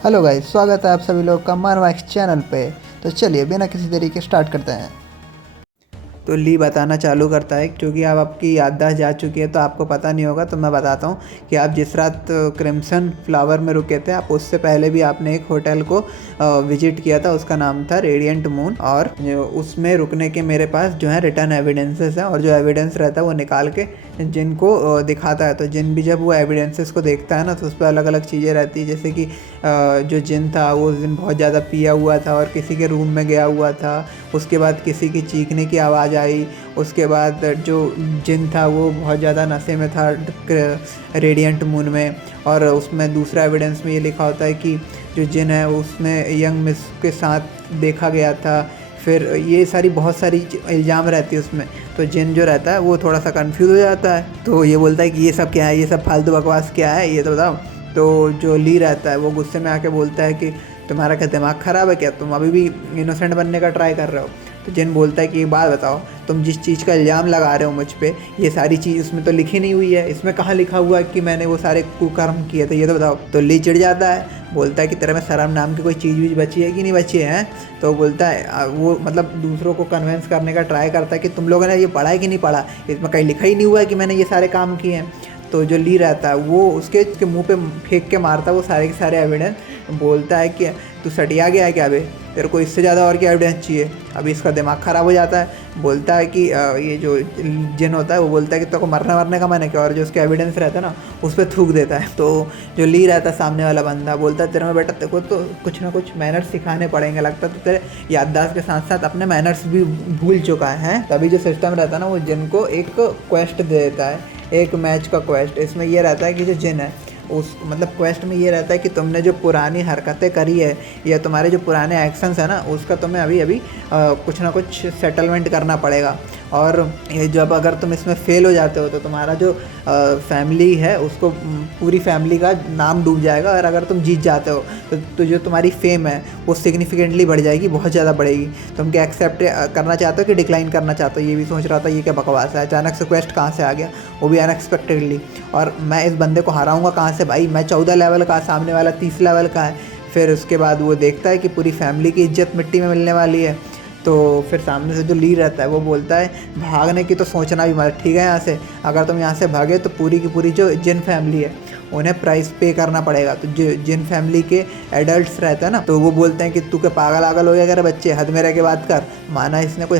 Hello guys, स्वागत है आप सभी लोग का मारवाक्स चैनल पे। तो चलिए बिना किसी देरी के स्टार्ट करते हैं। तो ली बताना चालू करता है, क्योंकि अब आपकी याददाश्त जा चुकी है तो आपको पता नहीं होगा। तो मैं बताता हूँ कि आप जिस रात क्रिम्सन फ्लावर में रुके थे, आप उससे पहले भी आपने एक होटल को विजिट किया था। उसका नाम था रेडिएंट मून, और उसमें रुकने के मेरे पास जो है रिटर्न एविडेंसेस हैं, और जो एविडेंस रहता है वो निकाल के जिन को दिखाता है। तो जिन भी जब वो एविडेंसेस को देखता है ना, तो उस पर अलग अलग चीज़ें रहती है। जैसे कि जो जिन था वो उस दिन बहुत ज़्यादा पिया हुआ था और किसी के रूम में गया हुआ था। उसके बाद किसी की चीखने की आवाज़ आई। उसके बाद जो जिन था वो बहुत ज़्यादा नशे में था रेडिएंट मून में। और उसमें दूसरा एविडेंस में ये लिखा होता है कि जो जिन है उसने यंग मिस के साथ देखा गया था। फिर ये सारी बहुत सारी इल्ज़ाम रहती है उसमें। तो जिन जो रहता है वो थोड़ा सा कंफ्यूज हो जाता है। तो ये बोलता है कि ये सब क्या है, ये सब फालतू बकवास क्या है, ये तो बताओ। तो जो ली रहता है वो गुस्से में आके बोलता है कि तुम्हारा क्या दिमाग ख़राब है क्या, तुम अभी भी इनोसेंट बनने का ट्राई कर रहे हो। तो जिन बोलता है कि एक बात बताओ, तुम जिस चीज़ का इल्ज़ाम लगा रहे हो मुझ पे, ये सारी चीज़ उसमें तो लिखी नहीं हुई है। इसमें कहाँ लिखा हुआ है कि मैंने वो सारे कुकर्म किए थे, ये तो बताओ। तो ली चिढ़ जाता है, बोलता है कि तेरे में शर्म नाम की कोई चीज़ वीज बची है कि नहीं बची है। तो बोलता है वो मतलब दूसरों को कन्विंस करने का ट्राई करता है कि तुम लोगों ने ये पढ़ा है कि नहीं पढ़ा, इसमें कहीं लिखा ही नहीं हुआ है कि मैंने ये सारे काम किए हैं। तो जो ली रहता है वो उसके मुंह पे फेंक के मारता है वो सारे के सारे एविडेंस। बोलता है कि तू सटिया गया है क्या बे, तेरे को इससे ज़्यादा और क्या एविडेंस चाहिए। अभी इसका दिमाग ख़राब हो जाता है। बोलता है कि ये जो जिन होता है वो बोलता है कि तेरे को मरने का मैंने क्या, और जो उसके एविडेंस रहता है ना उस पर थूक देता है। तो जो ली रहता है सामने वाला बंदा बोलता है तेरे में बेटा तेरे को तो कुछ ना कुछ मैनर्स सिखाने पड़ेंगे, लगता है तो तेरे याददाश्त के साथ साथ अपने मैनर्स भी भूल चुका है। तभी जो सिस्टम रहता है ना वो जिन को एक क्वेस्ट दे देता है, एक मैच का क्वेस्ट। इसमें ये रहता है कि जो जिन है उस मतलब क्वेस्ट में ये रहता है कि तुमने जो पुरानी हरकतें करी है या तुम्हारे जो पुराने एक्शंस है ना उसका तुम्हें अभी अभी कुछ ना कुछ सेटलमेंट करना पड़ेगा। और ये जब अगर तुम इसमें फ़ेल हो जाते हो तो तुम्हारा जो फैमिली है उसको पूरी फैमिली का नाम डूब जाएगा। और अगर तुम जीत जाते हो तो जो तुम्हारी फेम है वो सिग्निफिकेंटली बढ़ जाएगी, बहुत ज़्यादा बढ़ेगी। तुम क्या एक्सेप्ट करना चाहते हो कि डिक्लाइन करना चाहते हो, ये भी सोच रहा था ये क्या बकवास है। अचानक से क्वेस्ट कहाँ से आ गया, वो भी अनएक्सपेक्टेडली। और मैं इस बंदे को हराऊँगा कहाँ से भाई, मैं 14 लेवल का, सामने वाला 30 लेवल का है। फिर उसके बाद वो देखता है कि पूरी फैमिली की इज्जत मिट्टी में मिलने वाली है। तो फिर सामने से जो ली रहता है वो बोलता है भागने की तो सोचना भी मत, ठीक है। यहाँ से अगर तुम यहाँ से भागे तो पूरी की पूरी जो जिन फैमिली है उन्हें प्राइस पे करना पड़ेगा। तो जो जिन फैमिली के एडल्ट्स रहते हैं ना तो वो बोलते हैं कि तू क्या पागल आगल हो गया कर बच्चे, हद में रह के बात कर। माना इसने कोई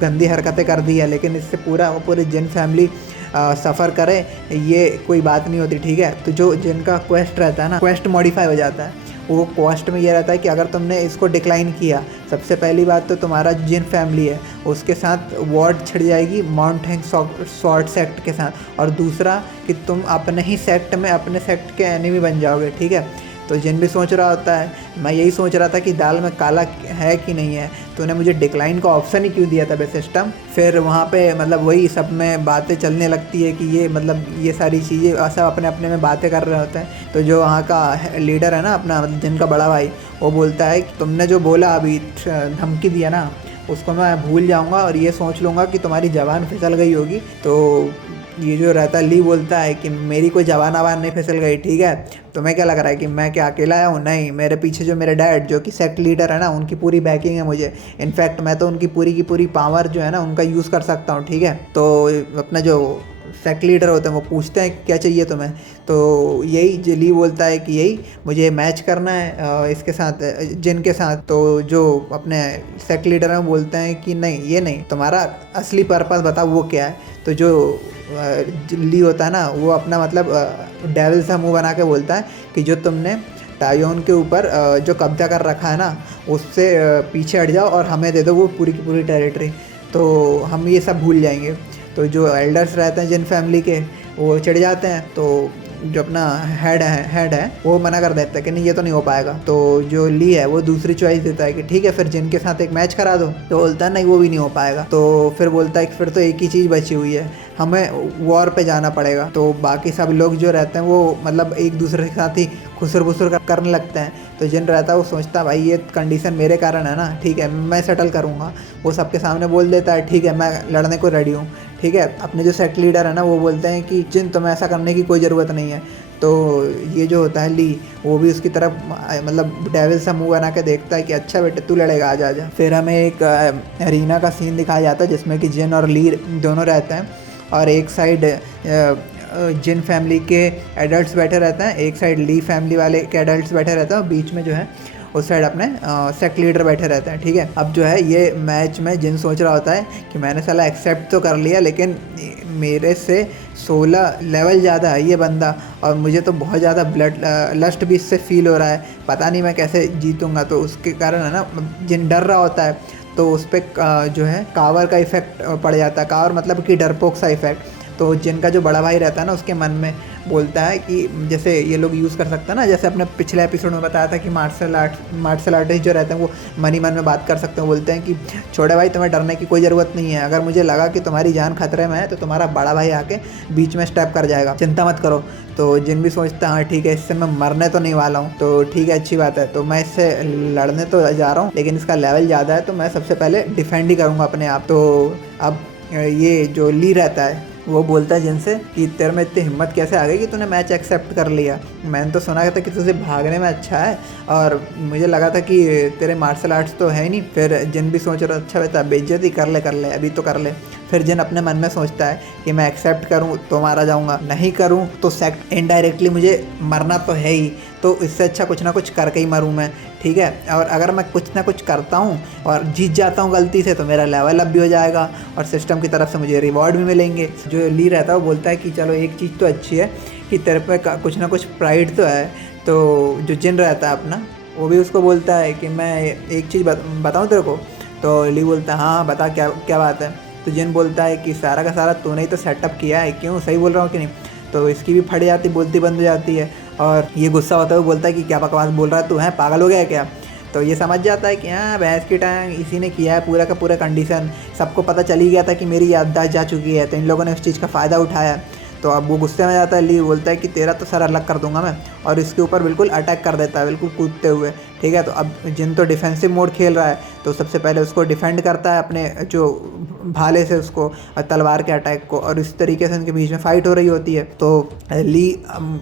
गंदी हरकतें कर दी है, लेकिन इससे पूरी जिन फैमिली सफ़र करे ये कोई बात नहीं होती, ठीक है। तो जो जिनका क्वेस्ट रहता है ना, क्वेस्ट मॉडिफाई हो जाता है। वो क्वेस्ट में ये रहता है कि अगर तुमने इसको डिक्लाइन किया, सबसे पहली बात तो तुम्हारा जिन फैमिली है उसके साथ वॉर छिड़ जाएगी माउंट हैंग स्वॉर्ड सेक्ट के साथ। और दूसरा कि तुम अपने ही सेक्ट में अपने सेक्ट के एनिमी बन जाओगे, ठीक है। तो जिन भी सोच रहा होता है, मैं यही सोच रहा था कि दाल में काला है कि नहीं है, तो उन्हें मुझे डिक्लाइन का ऑप्शन ही क्यों दिया था बे सिस्टम। फिर वहाँ पे मतलब वही सब में बातें चलने लगती है कि ये मतलब ये सारी चीज़ें सब अपने अपने में बातें कर रहे होते हैं। तो जो वहाँ का लीडर है ना अपना, मतलब जिनका बड़ा भाई, वो बोलता है कि तुमने जो बोला अभी धमकी दिया ना उसको मैं भूल जाऊँगा और ये सोच लूँगा कि तुम्हारी ज़बान फिसल गई होगी। तो ये जो रहता है ली बोलता है कि मेरी कोई जवान आवान नहीं फिसल गई, ठीक है। तुम्हें क्या लग रहा है कि मैं क्या अकेला आया हूँ? नहीं, मेरे पीछे जो मेरे डैड जो कि सेक्ट लीडर है ना उनकी पूरी बैकिंग है मुझे। इनफैक्ट मैं तो उनकी पूरी की पूरी पावर जो है ना उनका यूज़ कर सकता हूँ, ठीक है। तो अपना जो सेक्ट लीडर होते हैं वो पूछते हैं क्या चाहिए तुम्हें। तो यही ली बोलता है कि यही मुझे मैच करना है इसके साथ, जिन के साथ। तो जो अपने सेक्ट लीडर हैं वो बोलते हैं कि नहीं ये नहीं, तुम्हारा असली पर्पस बताओ वो क्या है। तो जो ली होता है ना वो अपना मतलब डेविल सा मुंह बना के बोलता है कि जो तुमने तायोन के ऊपर जो कब्जा कर रखा है ना उससे पीछे हट जाओ और हमें दे दो वो पूरी की पूरी टेरिटरी, तो हम ये सब भूल जाएंगे। तो जो एल्डर्स रहते हैं जिन फैमिली के वो चिढ़ जाते हैं। तो जो अपना हेड है वो मना कर देता है कि नहीं ये तो नहीं हो पाएगा। तो जो ली है वो दूसरी चॉइस देता है कि ठीक है फिर जिनके साथ एक मैच करा दो। तो बोलता है नहीं वो भी नहीं हो पाएगा। तो फिर बोलता है कि फिर तो एक ही चीज़ बची हुई है, हमें वॉर पे जाना पड़ेगा। तो बाकी सब लोग जो रहते हैं वो मतलब एक दूसरे के साथ ही खुसर बुसर करने लगते हैं। तो जिन रहता है वो सोचता है भाई ये कंडीशन मेरे कारण है ना, ठीक है मैं सेटल करूँगा। वो सबके सामने बोल देता है ठीक है मैं लड़ने को रेडी हूँ, ठीक है। अपने जो सेक्ट लीडर है ना वो बोलते हैं कि जिन तुम्हें ऐसा करने की कोई ज़रूरत नहीं है, तो ये जो होता है ली, वो भी उसकी तरफ मतलब डेविल सा मुंह बना के देखता है कि अच्छा बेटे तू लड़ेगा, आजा आजा। फिर हमें एक रीना का सीन दिखाया जाता है जिसमें कि जिन और ली दोनों रहते हैं, और एक साइड जिन फैमिली के एडल्ट्स बैठे रहते हैं, एक साइड ली फैमिली वाले के एडल्ट्स बैठे रहते हैं, और बीच में जो है उस साइड अपने सेक्ट लीडर बैठे रहते हैं। ठीक है, अब जो है ये मैच में जिन सोच रहा होता है कि मैंने साला एक्सेप्ट तो कर लिया, लेकिन मेरे से 16 लेवल ज़्यादा है ये बंदा, और मुझे तो बहुत ज़्यादा ब्लड लस्ट भी इससे फील हो रहा है, पता नहीं मैं कैसे जीतूँगा। तो उसके कारण है ना, जिन डर रहा होता है तो उस पर जो है कावर का इफ़ेक्ट पड़ जाता है। कावर मतलब कि डरपोक सा इफ़ेक्ट। तो जिनका जो बड़ा भाई रहता है ना, उसके मन में बोलता है कि जैसे ये लोग यूज़ कर सकते हैं ना, जैसे अपने पिछले एपिसोड में बताया था कि मार्शल आर्टिस्ट जो रहते हैं वो मन ही मन में बात कर सकते हैं। बोलते हैं कि छोटे भाई तुम्हें डरने की कोई ज़रूरत नहीं है, अगर मुझे लगा कि तुम्हारी जान खतरे में है तो तुम्हारा बड़ा भाई आके बीच में स्टेप कर जाएगा, चिंता मत करो। तो जिन भी सोचता है हाँ ठीक है, इससे मैं मरने तो नहीं वाला हूँ, तो ठीक है अच्छी बात है, तो मैं इससे लड़ने तो जा रहा हूँ, लेकिन इसका लेवल ज़्यादा है तो मैं सबसे पहले डिफेंड ही करूँगा अपने आप। तो अब ये जो ली रहता है वो बोलता है जिनसे कि तेरे में इतनी हिम्मत कैसे आ गई कि तूने मैच एक्सेप्ट कर लिया। मैंने तो सुना था कि तुझे भागने में अच्छा है, और मुझे लगा था कि तेरे मार्शल आर्ट्स तो है ही नहीं। फिर जिन भी सोच रहा अच्छा बेटा बेइज्जती कर ले अभी तो कर ले। फिर जिन अपने मन में सोचता है कि मैं एक्सेप्ट करूं तो मारा जाऊंगा, नहीं करूं तो सेक्ट इनडायरेक्टली मुझे मरना तो है ही, तो इससे अच्छा कुछ ना कुछ करके ही मरूं मैं। ठीक है, और अगर मैं कुछ ना कुछ करता हूं और जीत जाता हूं गलती से तो मेरा लेवल अप भी हो जाएगा और सिस्टम की तरफ से मुझे रिवॉर्ड भी मिलेंगे। जो ली रहता है वो बोलता है कि चलो एक चीज़ तो अच्छी है कि तेरे पे कुछ ना कुछ प्राइड तो है। तो जो जिन रहता है अपना, वो भी उसको बोलता है कि मैं एक चीज़ बताऊँ तेरे को। तो ली बोलता है हाँ बता, क्या क्या बात है। तो जिन बोलता है कि सारा का सारा तूने ही तो सेटअप किया है, क्यों सही बोल रहा हूँ कि नहीं। तो इसकी भी फट जाती, बोलती बंद हो जाती है, और ये गुस्सा होता है, वो बोलता है कि क्या बकवास बोल रहा है तू, है पागल हो गया है क्या। तो ये समझ जाता है कि हाँ भैंस की टांग इसी ने किया है, पूरा का पूरा कंडीशन सबको पता चल ही गया था कि मेरी याददाश्त जा चुकी है, तो इन लोगों ने उस चीज़ का फ़ायदा उठाया। तो अब वो गुस्से में जाता है, ली बोलता है कि तेरा तो सर अलग कर दूंगा मैं, और इसके ऊपर बिल्कुल अटैक कर देता है बिल्कुल कूदते हुए। ठीक है, तो अब जिन तो डिफेंसिव मोड खेल रहा है, तो सबसे पहले उसको डिफेंड करता है अपने जो भाले से उसको, तलवार के अटैक को, और इस तरीके से उनके बीच में फाइट हो रही होती है। तो ली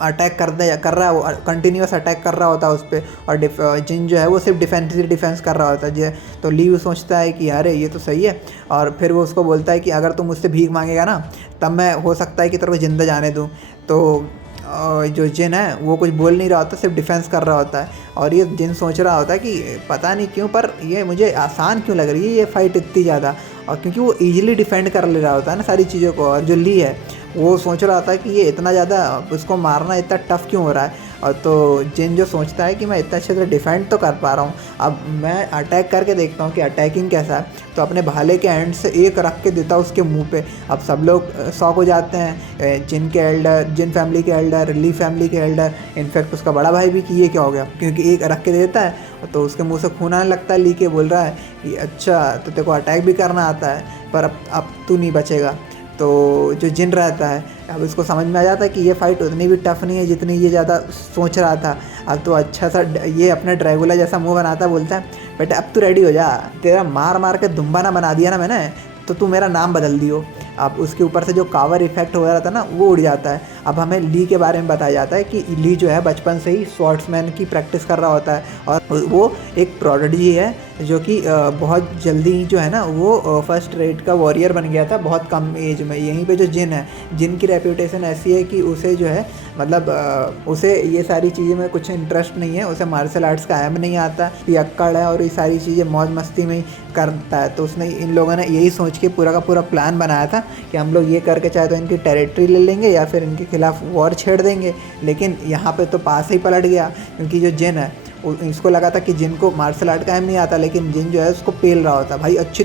अटैक कर रहा है, वो कंटिन्यूस अटैक कर रहा होता है उस पर, और जिन जो है वो सिर्फ डिफेंस कर रहा होता है। तो ली वो सोचता है कि अरे ये तो सही है, और फिर वो उसको बोलता है कि अगर तुम मुझसे भीख मांगेगा ना तब मैं हो सकता है कि तेरे को जिंदा जाने दूँ। तो जो जिन है वो कुछ बोल नहीं रहा होता, सिर्फ डिफेंस कर रहा होता है, और ये जिन सोच रहा होता है कि पता नहीं क्यों पर ये मुझे आसान क्यों लग रही है ये फ़ाइट इतनी ज़्यादा, और क्योंकि वो ईजिली डिफेंड कर ले रहा होता है ना सारी चीज़ों को। और जो ली है वो सोच रहा था कि ये इतना ज़्यादा उसको मारना इतना टफ क्यों हो रहा है, और तो जिन जो सोचता है कि मैं इतना अच्छे से डिफेंड तो कर पा रहा हूँ, अब मैं अटैक करके देखता हूँ कि अटैकिंग कैसा है। तो अपने भाले के एंड से एक रख के देता उसके मुंह पे। अब सब लोग शॉक हो जाते हैं, जिन के एल्डर, जिन फैमिली के एल्डर, ली फैमिली के एल्डर, इनफैक्ट उसका बड़ा भाई भी कि ये क्या हो गया, क्योंकि एक रख के देता है तो उसके मुंह से खून आने लगता है। ली के बोल रहा है कि अच्छा तो तेरे को अटैक भी करना आता है, पर अब तू नहीं बचेगा। तो जो जिन रहता है अब इसको समझ में आ जाता है कि ये फ़ाइट उतनी भी टफ नहीं है जितनी ये ज़्यादा सोच रहा था। अब तो अच्छा सा ये अपना ड्रैगुला जैसा मुंह बनाता बोलता है बेटा अब तू रेडी हो जा, तेरा मार मार के दुम्बा ना बना दिया ना मैंने, तो तू मेरा नाम बदल दियो। अब उसके ऊपर से जो कावर इफेक्ट हो रहा था ना वो उड़ जाता है। अब हमें ली के बारे में बताया जाता है कि ली जो है बचपन से ही स्वॉर्ड्समैन की प्रैक्टिस कर रहा होता है, और वो एक प्रोडिजी है जो कि बहुत जल्दी ही जो है ना वो फर्स्ट रेट का वॉरियर बन गया था बहुत कम एज में। यहीं पे जो जिन है, जिन की रेप्यूटेशन ऐसी है कि उसे जो है मतलब उसे ये सारी चीज़ें में कुछ इंटरेस्ट नहीं है, उसे मार्शल आर्ट्स का एम नहीं आता, पियक्कड़ है और ये सारी चीज़ें मौज मस्ती में ही करता है। तो उसने इन लोगों ने यही सोच के पूरा का पूरा प्लान बनाया था कि हम लोग ये करके चाहे तो इनकी टेरिटरी ले लेंगे या फिर इनके खिलाफ वॉर छेड़ देंगे। लेकिन यहाँ पे तो पास ही पलट गया, क्योंकि जो जिन है इसको लगा था कि जिन को मार्शल आर्ट का एम नहीं आता, लेकिन जिन जो है उसको पेल रहा होता भाई अच्छी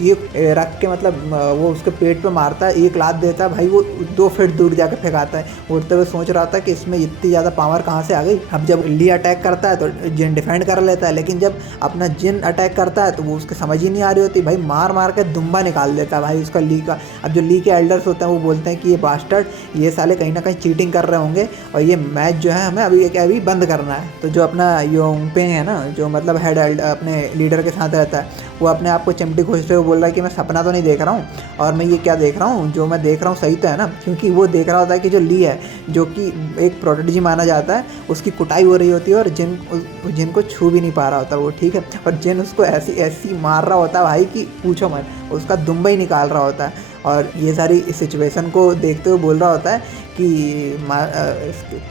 ये रख के, मतलब वो उसके पेट पे मारता है, एक लात देता है भाई वो 2 फीट दूर जाकर फेंकाता है। उड़ते हुए सोच रहा था कि इसमें इतनी ज़्यादा पावर कहाँ से आ गई। अब जब ली अटैक करता है तो जिन डिफेंड कर लेता है, लेकिन जब अपना जिन अटैक करता है तो वो उसके समझ ही नहीं आ रही होती, भाई मार मार के दुम्बा निकाल देता है भाई उसका ली का। अब जो ली के एल्डर्स होते हैं वो बोलते हैं कि ये बास्टर्ड ये साले कहीं ना कहीं चीटिंग कर रहे होंगे और ये मैच जो है हमें अभी बंद करना है। तो जो अपना योंगपिंग है ना, जो मतलब हेड अपने लीडर के साथ रहता है, वो अपने आप को चिमटी खोजते हुए बोल रहा है कि मैं सपना तो नहीं देख रहा हूँ, और मैं ये क्या देख रहा हूँ, जो मैं देख रहा हूँ सही तो है ना। क्योंकि वो देख रहा होता है कि जो ली है, जो कि एक प्रोडिजी माना जाता है, उसकी कुटाई हो रही होती है और जिन को छू भी नहीं पा रहा होता वो, ठीक है। और जिन उसको ऐसी ऐसी मार रहा होता है भाई कि पूछो मत, उसका दुम्बा ही निकाल रहा होता है। और ये सारी सिचुएशन को देखते हुए बोल रहा होता है कि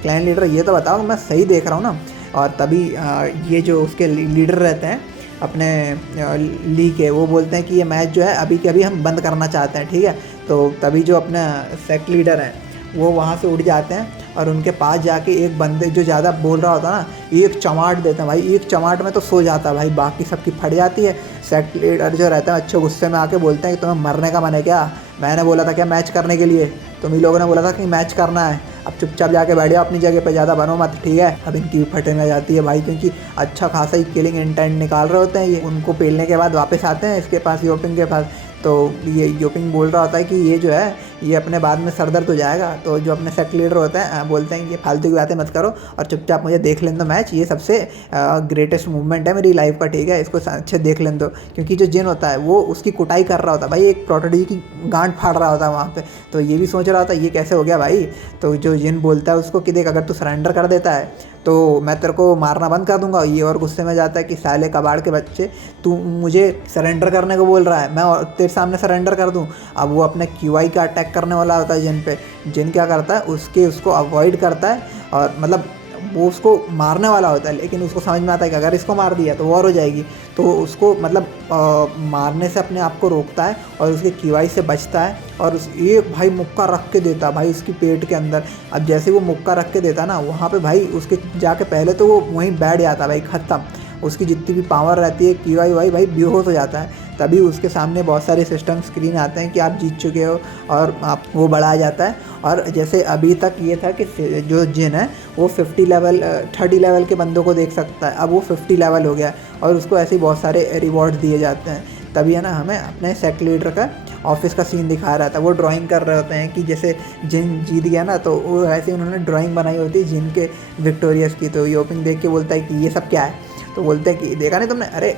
क्लैन लीडर ये तो बताओ मैं सही देख रहा हूँ ना। और तभी ये जो उसके लीडर रहते हैं अपने ली के, वो बोलते हैं कि ये मैच जो है अभी के अभी हम बंद करना चाहते हैं, ठीक है। तो तभी जो अपना सेक्ट लीडर है वो वहाँ से उठ जाते हैं और उनके पास जाके एक बंदे जो ज़्यादा बोल रहा होता ना, एक चमाट देते हैं भाई। एक चमाट में तो सो जाता है भाई, बाकी सबकी फट जाती है। सेक्ट लीडर जो रहता है अच्छे गुस्से में आके बोलते हैं कि तुम्हें मरने का मन है क्या? मैंने बोला था क्या मैच करने के लिए? तुम ही लोगों ने बोला था कि मैच करना है। अब चुपचाप जाके बैठ जाओ अपनी जगह पे, ज़्यादा बनो मत, ठीक है। अब इनकी भी फटने जाती है भाई, क्योंकि अच्छा खासा ही किलिंग इंटेंट निकाल रहे होते हैं ये। उनको पेलने के बाद वापस आते हैं इसके पास, योपिंग के पास। तो ये योपिंग बोल रहा होता है कि ये जो है ये अपने बाद में सरदर्द हो जाएगा। तो जो अपने सेक्ट लीडर होते हैं बोलते हैं कि ये फालतू की बातें मत करो और चुपचाप मुझे देख लेने दो मैच, ये सबसे ग्रेटेस्ट मूवमेंट है मेरी लाइफ का, ठीक है। इसको अच्छे देख लेने दो। क्योंकि जो जिन होता है वो उसकी कुटाई कर रहा होता है भाई, एक प्रोटोडी की गांठ फाड़ रहा होता है वहाँ पे। तो ये भी सोच रहा होता है ये कैसे हो गया भाई। तो जो जिन बोलता है उसको कि देख अगर तू सरेंडर कर देता है तो मैं तेरे को मारना बंद कर दूंगा। ये और गुस्से में जाता है कि साले कबाड़ के बच्चे, तू मुझे सरेंडर करने को बोल रहा है, मैं तेरे सामने सरेंडर कर दूं। अब वो अपने क्यूआई का अटैक करने वाला होता है जिन पे। जिन क्या करता है उसको अवॉइड करता है, और मतलब वो उसको मारने वाला होता है, लेकिन उसको समझ में आता है कि अगर इसको मार दिया तो वॉर हो जाएगी। तो उसको मतलब मारने से अपने आप को रोकता है और उसके क्यूआई से बचता है। और एक भाई मुक्का रख के देता है भाई उसकी पेट के अंदर। अब जैसे वो मुक्का रख के देता ना, वहाँ पे भाई उसके जाके पहले तो वो वहीं बैठ जाता है भाई, ख़त्म। उसकी जितनी भी पावर रहती है क्यूआई भाई बेहोश हो जाता है। तभी उसके सामने बहुत सारे सिस्टम स्क्रीन आते हैं कि आप जीत चुके हो, और आप वो बढ़ा जाता है। और जैसे अभी तक ये था कि जो जिन है वो 30 लेवल के बंदों को देख सकता है, अब वो 50 लेवल हो गया और उसको ऐसे ही बहुत सारे रिवॉर्ड दिए जाते हैं। तभी है ना हमें अपने सेक्ट लीडर का ऑफिस का सीन दिखा रहा था। वो ड्राइंग कर रहे होते हैं कि जैसे जिन जीत गया ना, तो वो ऐसे उन्होंने ड्राइंग बनाई होती है जिन के विक्टोरियस की। तो योपिंग देख के बोलता है कि ये सब क्या है? तो बोलते हैं कि देखा नहीं तुमने, अरे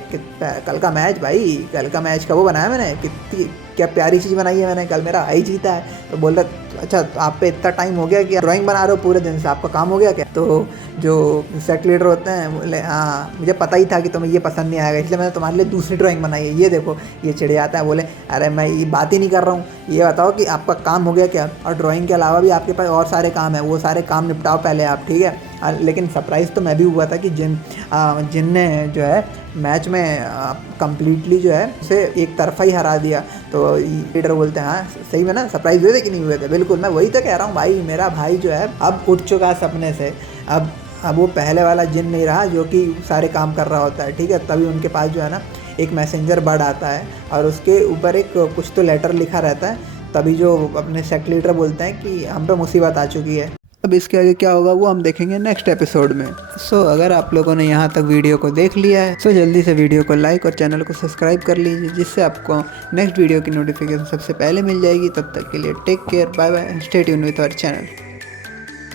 कल का मैच भाई, कल का मैच का वो बनाया मैंने, कितनी क्या प्यारी चीज़ बनाई है मैंने, कल मेरा भाई जीता है। तो बोल रहा अच्छा तो आप पे इतना टाइम हो गया कि ड्राइंग बना रहे हो पूरे दिन से, आपका काम हो गया क्या? तो जो सेक्ट लीडर होते हैं बोले हाँ मुझे पता ही था कि तुम्हें ये पसंद नहीं आएगा, इसलिए मैंने तुम्हारे लिए दूसरी ड्राइंग बनाई है, ये देखो। ये चिढ़ आता है, बोले अरे मैं ये बात ही नहीं कर रहा हूँ, ये बताओ कि आपका काम हो गया क्या? और ड्राइंग के अलावा भी आपके पास और सारे काम है, वो सारे काम निपटाओ पहले आप, ठीक है। लेकिन सरप्राइज़ तो मैं भी हुआ था कि जिन ने जो है मैच में कम्प्लीटली जो है उसे एक तरफा ही हरा दिया। तो लीडर बोलते हैं हाँ सही में ना, सरप्राइज हुए थे कि नहीं हुए थे? बिल्कुल, मैं वही तो कह रहा हूँ भाई, मेरा भाई जो है अब उठ चुका सपने से। अब वो पहले वाला जिन नहीं रहा जो कि सारे काम कर रहा होता है, ठीक है। तभी उनके पास जो है ना एक मैसेंजर बर्ड आता है और उसके ऊपर एक कुछ तो लेटर लिखा रहता है। तभी जो अपने सेक्ट लीडर बोलते हैं कि हम पे मुसीबत आ चुकी है। अब इसके आगे क्या होगा वो हम देखेंगे नेक्स्ट एपिसोड में। सो अगर आप लोगों ने यहाँ तक वीडियो को देख लिया है तो जल्दी से वीडियो को लाइक और चैनल को सब्सक्राइब कर लीजिए, जिससे आपको नेक्स्ट वीडियो की नोटिफिकेशन सबसे पहले मिल जाएगी। तब तक के लिए take care, bye bye, stay tune with our channel.